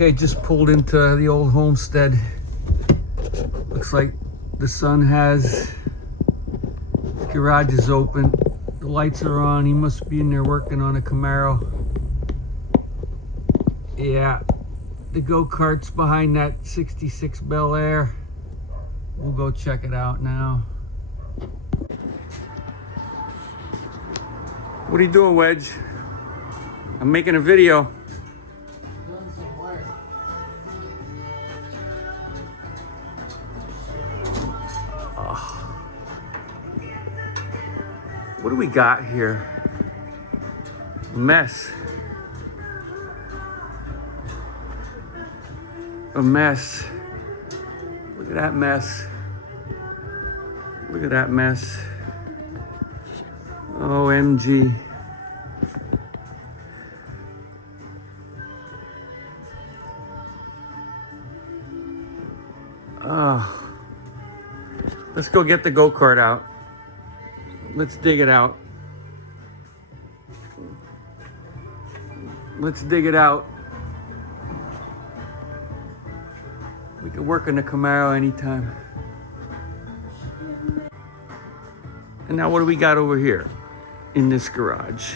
Okay, just pulled into the old homestead. Looks like the son has garage is open. The lights are on. He must be in there working on a Camaro. Yeah, the go-kart's behind that 66 Bel Air. We'll go check it out now. What are you doing, Wedge? I'm making a video. What do we got here? A mess. A mess. Look at that mess. Look at that mess. OMG. Oh. Let's go get the go-kart out. Let's dig it out. Let's dig it out. We can work on the Camaro anytime. And now what do we got over here in this garage?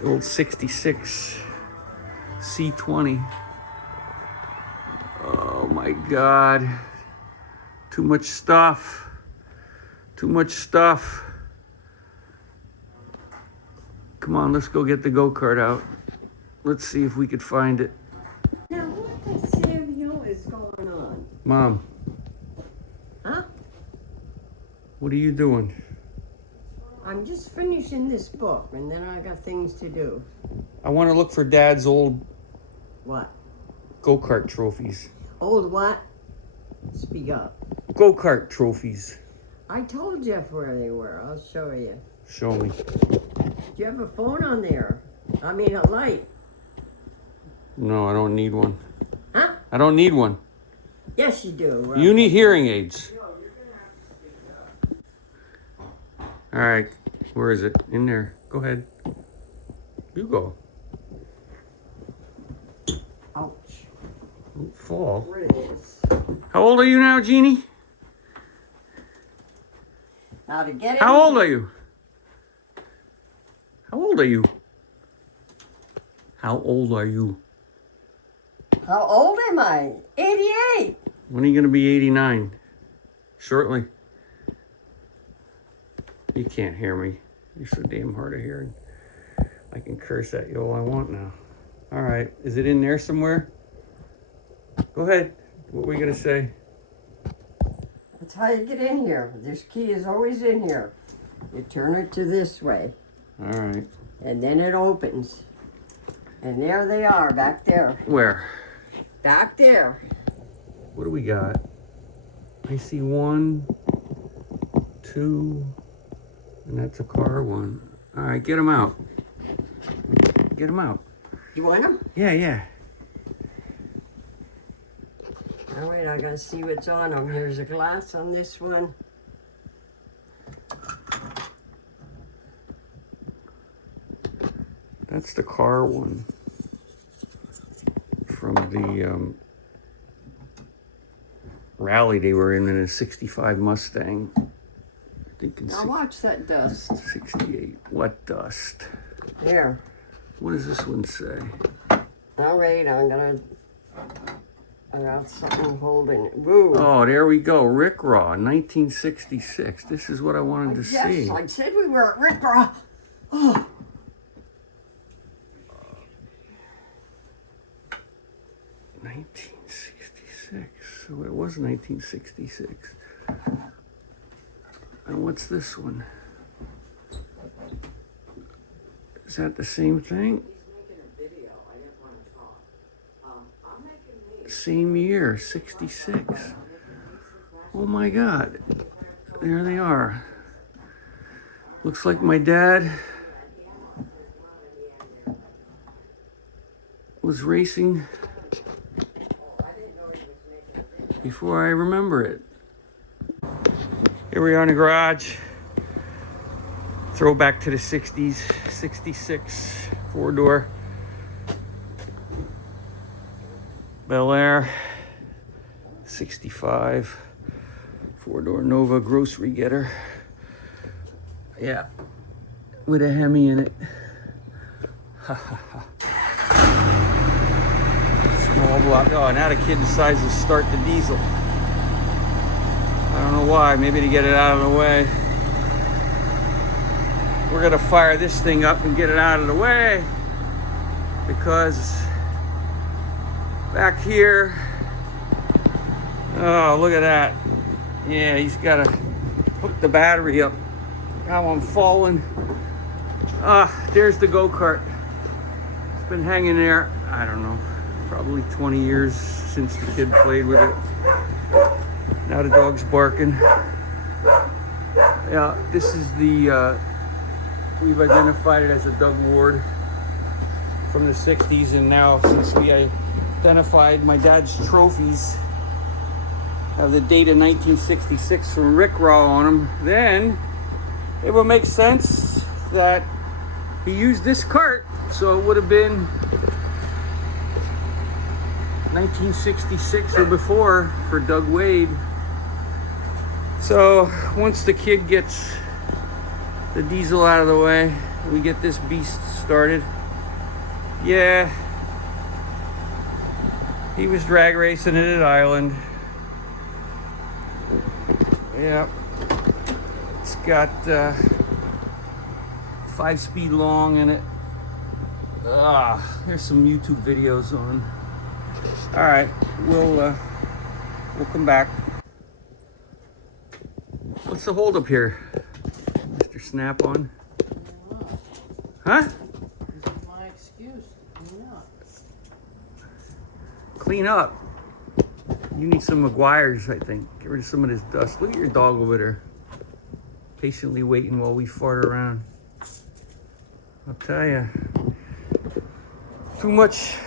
The old 66 C20. Oh my God. Too much stuff. Too much stuff. Come on, let's go get the go-kart out. Let's see if we could find it. Now, what the Sam Hill is going on? Mom. Huh? What are you doing? I'm just finishing this book, and then I got things to do. I want to look for Dad's old What? go-kart trophies. Old what? Speak up. Go-kart trophies. I told Jeff where they were. I'll show you. Show me. Do you have a phone on there? I mean, a light. No, I don't need one. Huh? I don't need one. Yes, you do. You need hearing aids. All right, where is it? In there. Go ahead. You go. Ouch. Don't fall. Where it is. How old are you now, Jeannie? Now to get it. How old are you? How old are you? How old are you? How old am I? 88. When are you going to be 89? Shortly. You can't hear me. You're so damn hard of hearing. I can curse at you all I want now. All right. Is it in there somewhere? Go ahead. What were we going to say? That's how you get in here. This key is always in here. You turn it to this way. All right. And then it opens. And there they are, back there. Where? Back there. What do we got? I see 1, 2, and that's a car 1. All right, get them out. Get them out. You want them? Yeah, yeah. Oh, wait, I gotta see what's on them. Here's a glass on this one. That's the car 1 from the rally they were in a 65 Mustang. I think in Now watch that dust. 68. What dust? There. What does this one say? All right, I got something holding it. Woo. Oh, there we go. Ric-Ra, 1966. This is what I wanted to see. Yes, I said we were at Ric-Ra. Oh. 1966. So it was 1966. And what's this one? Is that the same thing? Same year, 66. Oh my God. There they are. Looks like my dad was racing before I remember it. Here we are in the garage. Throwback to the 60s, 66 4-door. Bel Air 65 four-door Nova grocery getter. Yeah, with a Hemi in it. Small block. Oh, now the kid decides to start the diesel. I don't know why. Maybe to get it out of the way. We're gonna fire this thing up and get it out of the way, because back here, oh, look at that. Yeah, he's got to hook the battery up. Now I'm falling. There's the go-kart. It's been hanging there, I don't know, probably 20 years since the kid played with it. Now the dog's barking. Yeah, this is the, we've identified it as a Doug Ward from the 60s, and now since we identified my dad's trophies have the date of 1966 from Ric-Ra on them, then it would make sense that he used this cart, so it would have been 1966 or before for Doug Wade. So once the kid gets the diesel out of the way, we get this beast started. Yeah, he was drag racing it at Island. Yeah, it's got 5-speed long in it. There's some YouTube videos on. All right, we'll come back. What's the holdup here, Mr. Snap-on? Huh? This is my excuse. Clean up. Clean up. You need some McGuire's, I think. Get rid of some of this dust. Look at your dog over there, patiently waiting while we fart around. I'll tell you, too much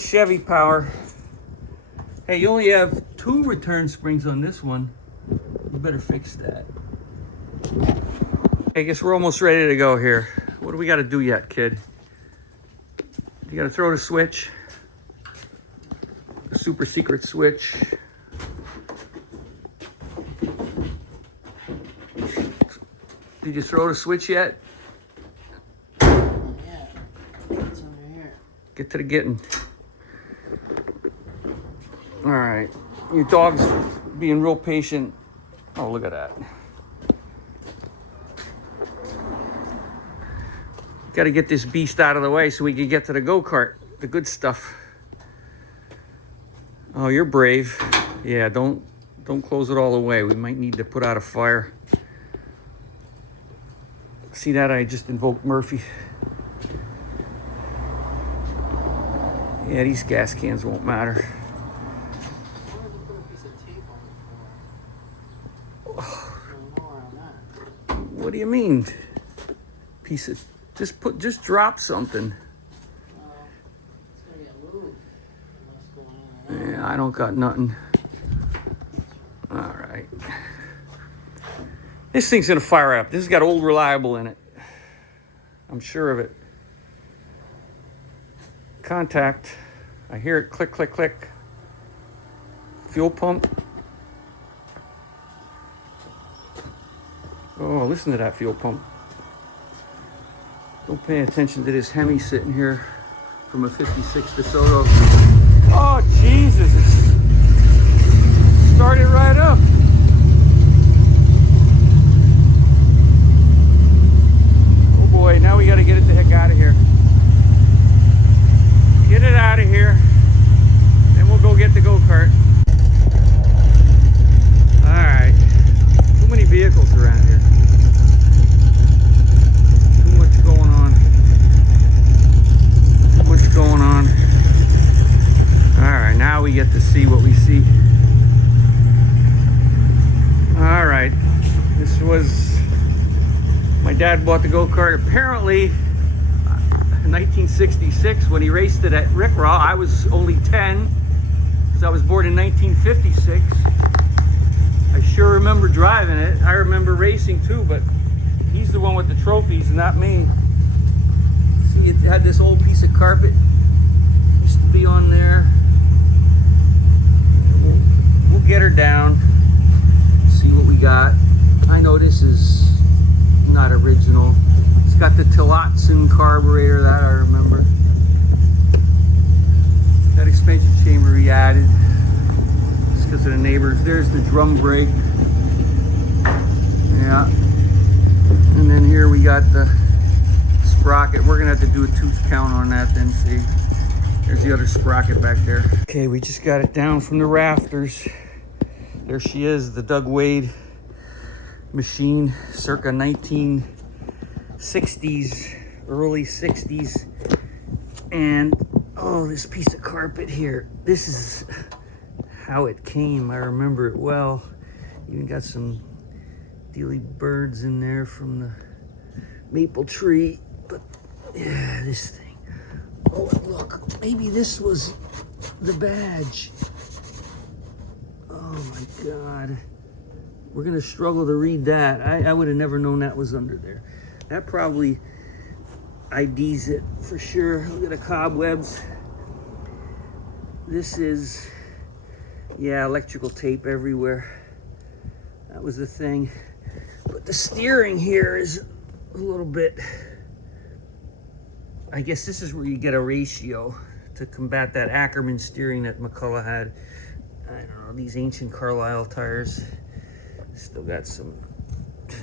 Chevy power. Hey, you only have 2 return springs on this one. You better fix that. I guess we're almost ready to go here. What do we got to do yet, kid? You got to throw the switch. The super secret switch. Did you throw the switch yet? Yeah. It's under here. Get to the getting. All right. Your dog's being real patient. Oh, look at that. Got to get this beast out of the way so we can get to the go-kart, the good stuff. Oh, you're brave. Yeah, don't close it all the way. We might need to put out a fire. See that? I just invoked Murphy. Yeah, these gas cans won't matter. I wanted to put a piece of tape on the floor. So more on that. What do you mean? Piece of just drop something. Well, it's gonna get lube. Unless going in and out. Yeah, I don't got nothing. All right. This thing's gonna fire up. This has got old reliable in it. I'm sure of it. Contact. I hear it click, click, click. Fuel pump. Oh, listen to that fuel pump. Don't pay attention to this Hemi sitting here from a 56 DeSoto. Oh, Jesus. Started right up. Oh boy, now we got to get it the heck out of here. Get it out of here. Then we'll go get the go-kart. All right. Too many vehicles around here. Too much going on. Too much going on. All right, now we get to see what we see. All right. This was, my dad bought the go-kart apparently in 1966 when he raced it at Ric-Ra. I was only 10 because I was born in 1956. I sure remember driving it. I remember racing too, but he's the one with the trophies, not me. See, it had this old piece of carpet. Used to be on there. we'll get her down, see what we got. I know this is not original. It's got the Tillotson carburetor, that I remember. That expansion chamber we added just because of the neighbors. There's the drum brake. Yeah. And then here we got the sprocket. We're gonna have to do a tooth count on that then, see. There's the other sprocket back there. Okay, we just got it down from the rafters. There she is, the Doug Wade machine, circa 1960s, early 60s. And oh, this piece of carpet here. This is how it came. I remember it well. Even got some dealy birds in there from the maple tree. But yeah, this thing. Oh, look, maybe this was the badge. Oh my God. We're gonna struggle to read that. I would have never known that was under there. That probably IDs it for sure. Look at the cobwebs. This is, yeah, electrical tape everywhere. That was the thing. But the steering here is a little bit, I guess this is where you get a ratio to combat that Ackerman steering that McCullough had. I don't know, these ancient Carlisle tires still got some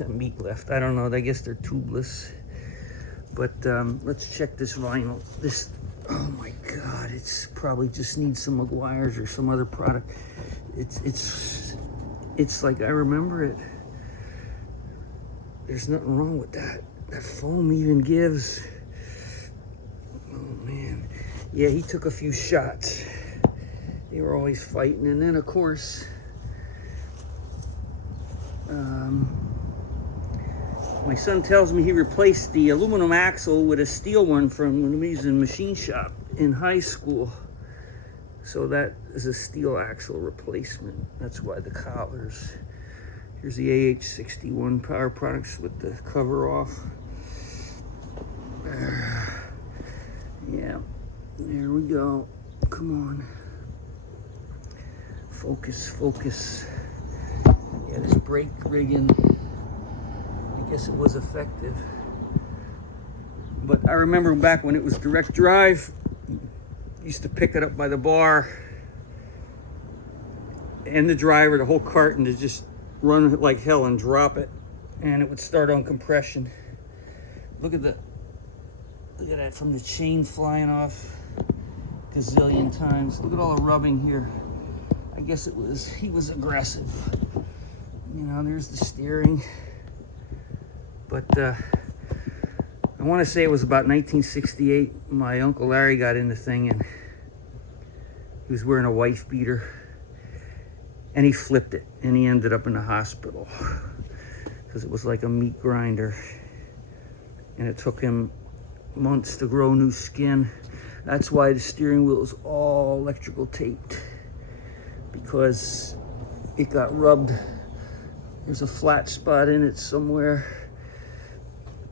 meat left. I don't know, I guess they're tubeless. But let's check this vinyl. This, oh my God, it's probably just needs some McGuire's or some other product. It's like I remember it. There's nothing wrong with that. That foam even gives. Oh man, yeah, he took a few shots. They were always fighting, and then of course, my son tells me he replaced the aluminum axle with a steel one from when he was in machine shop in high school. So that is a steel axle replacement. That's why the collars. Here's the AH61 Power Products with the cover off. Yeah, there we go. Come on. Focus, focus. Yeah, this brake rigging, I guess it was effective. But I remember back when it was direct drive, used to pick it up by the bar and the driver, the whole cart, and to just run it like hell and drop it, and it would start on compression. Look at that from the chain flying off gazillion times. Look at all the rubbing here. I guess he was aggressive. You know, there's the steering. But I want to say it was about 1968. My Uncle Larry got in the thing, and he was wearing a wife beater, and he flipped it, and he ended up in the hospital because it was like a meat grinder, and it took him months to grow new skin. That's why the steering wheel is all electrical taped, because it got rubbed. There's a flat spot in it somewhere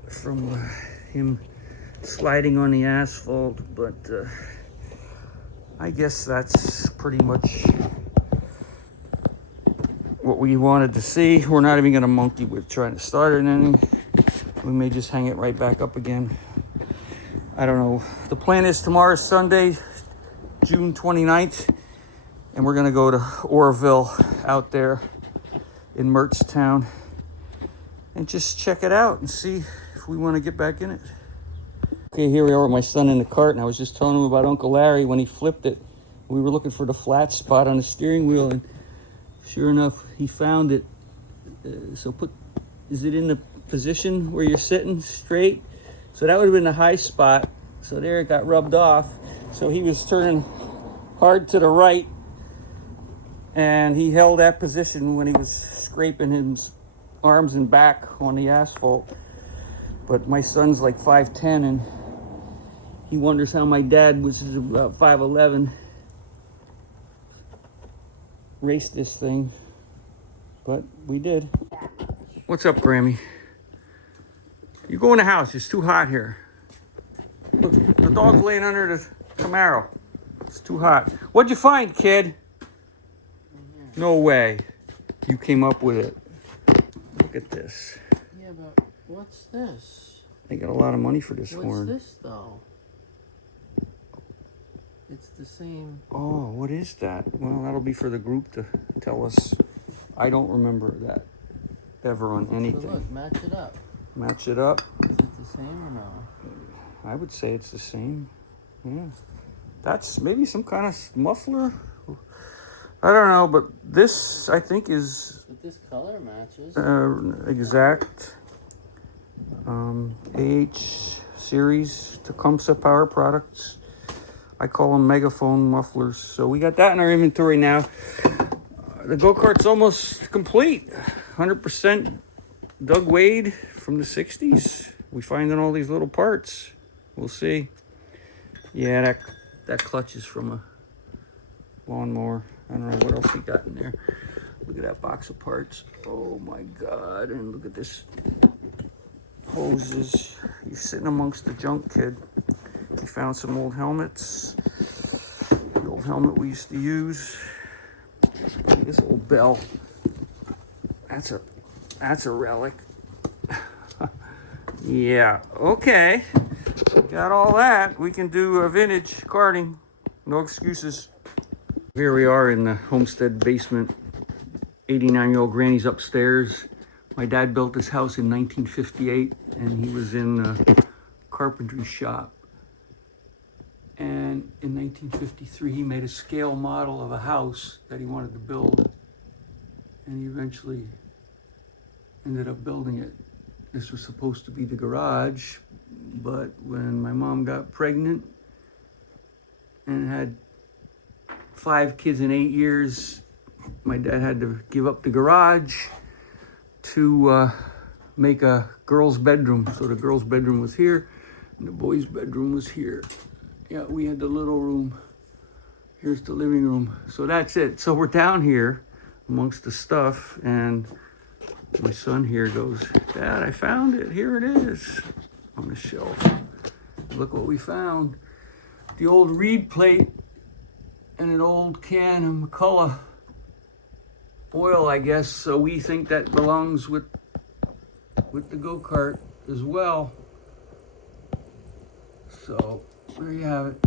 from him sliding on the asphalt, but I guess that's pretty much what we wanted to see. We're not even going to monkey with trying to start it any. We may just hang it right back up again. I don't know. The plan is tomorrow's Sunday, June 29th, and we're going to go to Oroville out there in Mertztown and just check it out and see if we want to get back in it. Okay, here we are with my son in the cart, and I was just telling him about Uncle Larry when he flipped it. We were looking for the flat spot on the steering wheel, and sure enough, he found it. Is it in the position where you're sitting straight? So that would have been the high spot. So there it got rubbed off. So he was turning hard to the right, and he held that position when he was scraping his arms and back on the asphalt. But my son's like 5'10", and he wonders how my dad, which is about 5'11", raced this thing. But we did. What's up, Grammy? You go in the house. It's too hot here. Look, the dog's laying under the Camaro. It's too hot. What'd you find, kid? No way. You came up with it. Look at this. Yeah, but what's this? They got a lot of money for this What's horn. this though? It's the same. Oh, what is that? Well, that'll be for the group to tell us. I don't remember that ever on But anything. look, match it up. Match it up. Is it the same or no? I would say it's the same. Yeah. That's maybe some kind of muffler. I don't know, but this I think is But this color matches. exact AH series Tecumseh Power Products. I call them megaphone mufflers. So we got that in our inventory now. The go-kart's almost complete. 100% Doug Wade from the 60s. We find in all these little parts. We'll see. Yeah, that clutch is from a lawnmower. I don't know what else we got in there. Look at that box of parts. Oh my God. And look at this hoses. He's sitting amongst the junk, kid. He found some old helmets. The old helmet we used to use. This old bell. That's a relic. Yeah, okay. Got all that. We can do a vintage karting. No excuses. Here we are in the homestead basement. 89-year-old granny's upstairs. My dad built this house in 1958, and he was in a carpentry shop. And in 1953, he made a scale model of a house that he wanted to build. And he eventually ended up building it. This was supposed to be the garage, but when my mom got pregnant and had 5 kids in 8 years, my dad had to give up the garage to make a girl's bedroom. So the girl's bedroom was here, and the boy's bedroom was here. Yeah, we had the little room. Here's the living room. So that's it. So we're down here amongst the stuff, and my son here goes, Dad, I found it. Here it is on the shelf. Look what we found. The old reed plate and an old can of McCullough oil, I guess. So we think that belongs with the go-kart as well. So there you have it.